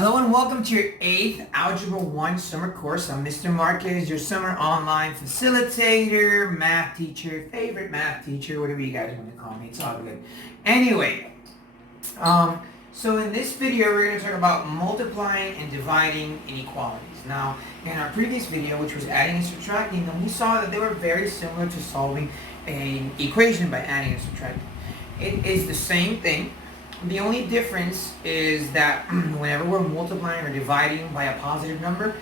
Hello and welcome to your 8th Algebra 1 summer course. I'm Mr. Marquez, your summer online facilitator, math teacher, favorite math teacher, whatever you guys want to call me. It's all good. Anyway, so in this video we're going to talk about multiplying and dividing inequalities. Now, in our previous video, which was adding and subtracting them, we saw that they were very similar to solving an equation by adding and subtracting. It is the same thing. The only difference is that whenever we're multiplying or dividing by a positive number,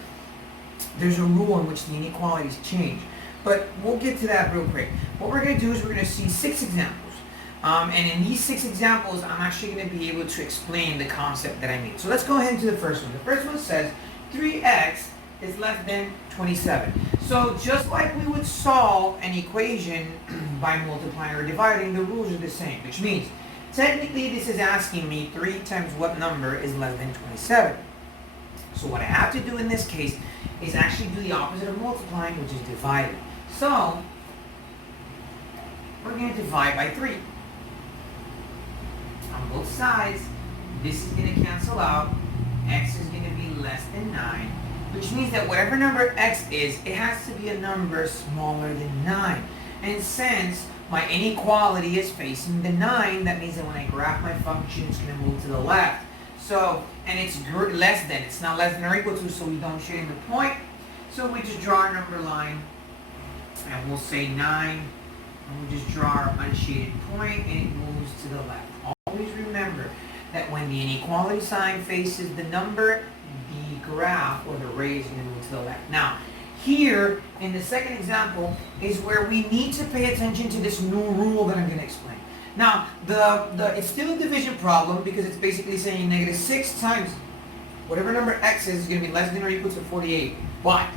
there's a rule in which the inequalities change. But we'll get to that real quick. What we're going to do is we're going to see 6 examples. And in these 6 examples, I'm actually going to be able to explain the concept that I mean. So let's go ahead into the first one. The first one says 3x is less than 27. So just like we would solve an equation by multiplying or dividing, the rules are the same, which means technically, this is asking me 3 times what number is less than 27. So what I have to do in this case is actually do the opposite of multiplying, which is dividing. So we're going to divide by 3. On both sides, this is going to cancel out. X is going to be less than 9, which means that whatever number x is, it has to be a number smaller than 9. And since my inequality is facing the 9, that means that when I graph my function, it's going to move to the left. So, and it's less than. It's not less than or equal to, so we don't shade the point. So we just draw our number line, and we'll say 9, and we'll just draw our unshaded point, and it moves to the left. Always remember that when the inequality sign faces the number, the graph or the ray is going to move to the left. Now, here, in the second example, is where we need to pay attention to this new rule that I'm going to explain. Now, it's still a division problem because it's basically saying negative 6 times whatever number x is going to be less than or equal to 48. But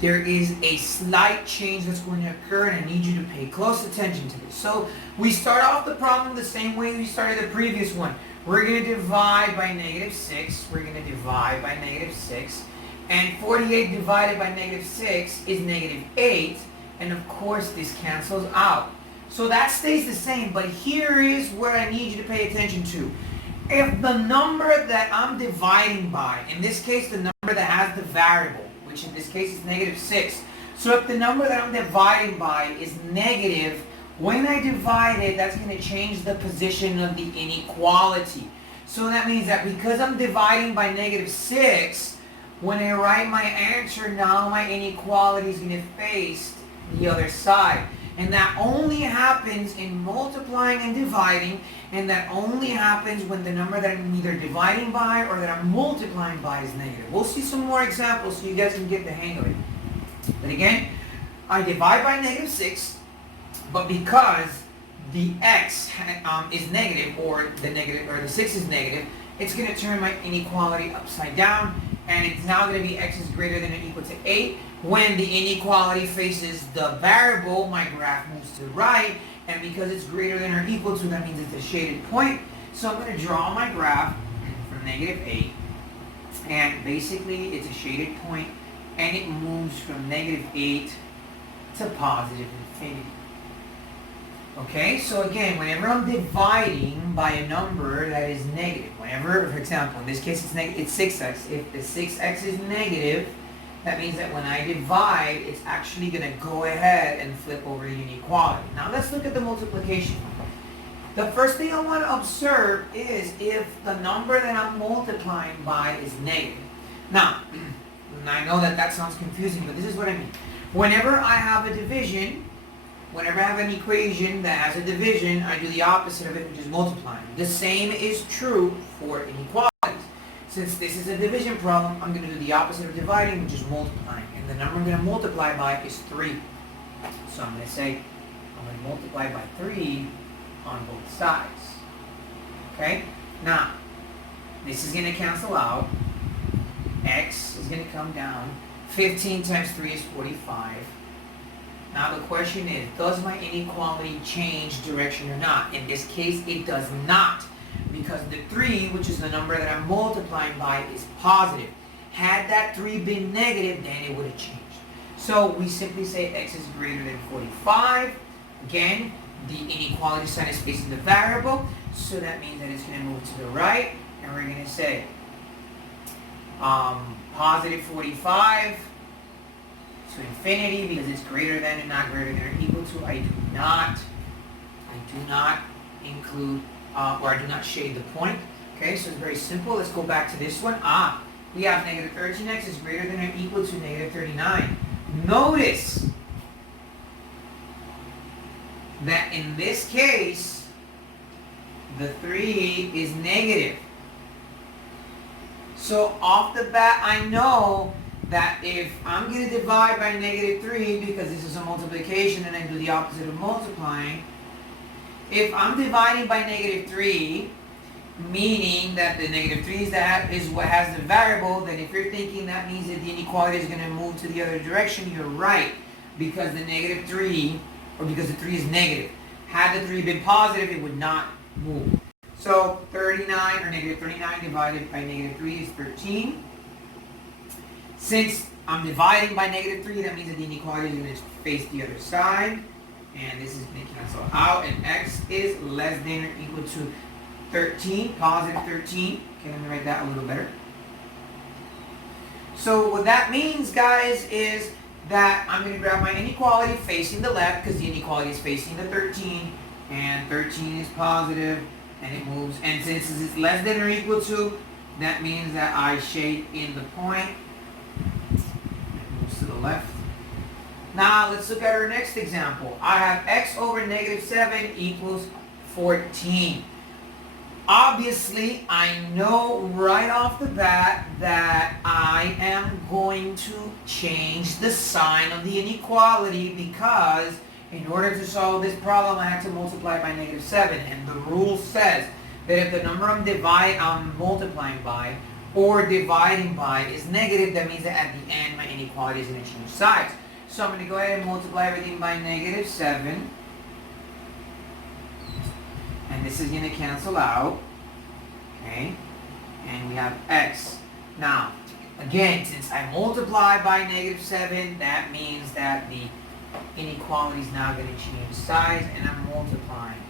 there is a slight change that's going to occur, and I need you to pay close attention to this. So we start off the problem the same way we started the previous one. We're going to divide by negative 6. We're going to divide by negative 6. And 48 divided by negative 6 is negative 8. And of course, this cancels out. So that stays the same. But here is where I need you to pay attention to. If the number that I'm dividing by, in this case, the number that has the variable, which in this case is negative 6. So if the number that I'm dividing by is negative, when I divide it, that's going to change the position of the inequality. So that means that because I'm dividing by negative 6, when I write my answer, now my inequality is going to face the other side. And that only happens in multiplying and dividing, and that only happens when the number that I'm either dividing by or that I'm multiplying by is negative. We'll see some more examples so you guys can get the hang of it. But again, I divide by negative 6, but because the x is negative, or the 6 is negative, it's going to turn my inequality upside down. And it's now going to be x is greater than or equal to 8. When the inequality faces the variable, my graph moves to the right. And because it's greater than or equal to, that means it's a shaded point. So I'm going to draw my graph from negative 8. And basically, it's a shaded point. And it moves from negative 8 to positive infinity. Okay, so again, whenever I'm dividing by a number that is negative, whenever, for example, in this case it's 6x. If the 6x is negative, that means that when I divide, it's actually going to go ahead and flip over the inequality. Now let's look at the multiplication. The first thing I want to observe is if the number that I'm multiplying by is negative. Now, I know that sounds confusing, but this is what I mean. Whenever I have a division, whenever I have an equation that has a division, I do the opposite of it, which is multiplying. The same is true for inequalities. Since this is a division problem, I'm going to do the opposite of dividing, which is multiplying. And the number I'm going to multiply by is 3. So I'm going to say, I'm going to multiply by 3 on both sides. Okay? Now, this is going to cancel out. X is going to come down. 15 times 3 is 45. Now the question is, does my inequality change direction or not? In this case, it does not, because the 3, which is the number that I'm multiplying by, is positive. Had that 3 been negative, then it would have changed. So we simply say x is greater than 45. Again, the inequality sign is facing the variable, so that means that it's going to move to the right, and we're we're going to say positive 45 to infinity because it's greater than and not greater than or equal to. I do not include or I do not shade the point. Okay, so it's very simple. Let's go back to this one. We have negative 13x is greater than or equal to negative 39. Notice that in this case, the 3 is negative. So off the bat, I know that if I'm going to divide by negative 3, because this is a multiplication and I do the opposite of multiplying, if I'm dividing by negative 3, meaning that the negative 3 is what has the variable, then if you're thinking that means that the inequality is going to move to the other direction, you're right. Because the negative 3, or because the 3 is negative. Had the 3 been positive, it would not move. So 39, or negative 39 divided by negative 3 is 13. Since I'm dividing by negative 3, that means that the inequality is going to face the other side. And this is going to cancel out. And x is less than or equal to 13, positive 13. Okay, let me write that a little better. So what that means, guys, is that I'm going to grab my inequality facing the left because the inequality is facing the 13. And 13 is positive, and it moves. And since it's less than or equal to, that means that I shade in the point. It moves to the left. Now, let's look at our next example. I have x over negative 7 equals 14. Obviously, I know right off the bat that I am going to change the sign of the inequality because in order to solve this problem, I have to multiply by negative 7. And the rule says that if the number I'm multiplying by or dividing by is negative, that means that at the end, my inequality is going to change sides. So I'm going to go ahead and multiply everything by negative 7. And this is going to cancel out. Okay? And we have x. Now, again, since I multiply by negative 7, that means that the inequality is now going to change size, and I'm multiplying.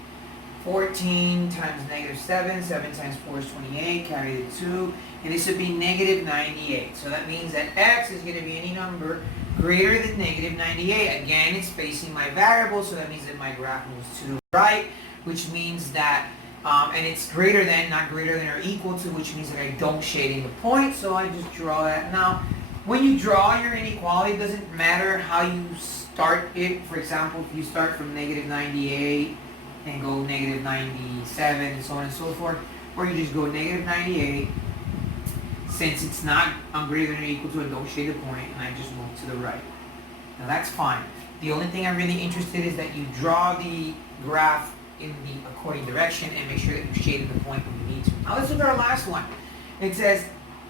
14 times negative 7, 7 times 4 is 28, carry the 2, and this would be negative 98. So that means that x is going to be any number greater than negative 98. Again, it's facing my variable, so that means that my graph moves to the right, which means that, and it's greater than, not greater than or equal to, which means that I don't shade in the point, so I just draw that. Now, when you draw your inequality, it doesn't matter how you start it. For example, if you start from negative 98 and go negative 97 and so on and so forth, or you just go negative 98, since it's not greater than or equal to, I don't shade the point, and I just move to the right. Now that's fine. The only thing I'm really interested in is that you draw the graph in the according direction and make sure that you shaded the point when you need to. Now let's look at our last one. It says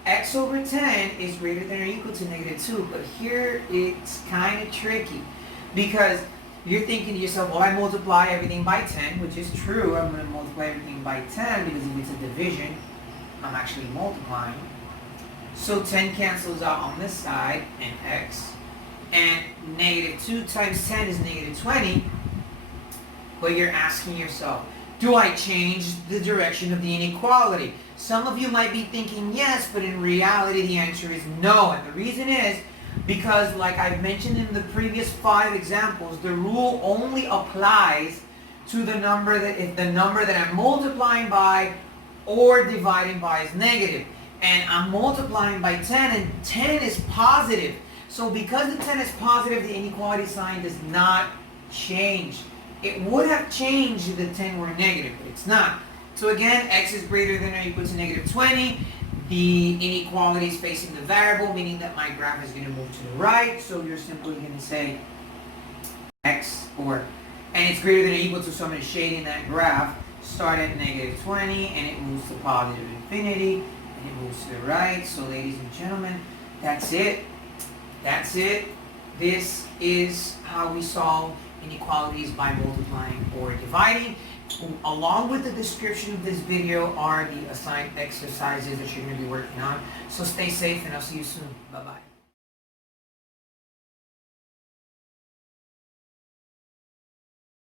x over 10 is greater than or equal to negative 2, but here it's kind of tricky because you're thinking to yourself, well, I multiply everything by 10, which is true. I'm going to multiply everything by 10 because if it's a division, I'm actually multiplying. So 10 cancels out on this side, and x. And negative 2 times 10 is negative 20. But you're asking yourself, do I change the direction of the inequality? Some of you might be thinking yes, but in reality the answer is no. And the reason is because, like I've mentioned in the previous 5 examples, the rule only applies to the number that, if the number that I'm multiplying by or dividing by is negative. And I'm multiplying by 10, and 10 is positive. So because the 10 is positive, the inequality sign does not change. It would have changed if the 10 were negative, but it's not. So again, x is greater than or equal to negative 20. The inequality is facing the variable, meaning that my graph is going to move to the right. So you're simply going to say x, and it's greater than or equal to, so I'm going to shade in that graph. Start at negative 20, and it moves to positive infinity, and it moves to the right. So ladies and gentlemen, that's it. That's it. This is how we solve inequalities by multiplying or dividing. Along with the description of this video are the assigned exercises that you're going to be working on. So stay safe, and I'll see you soon. Bye-bye.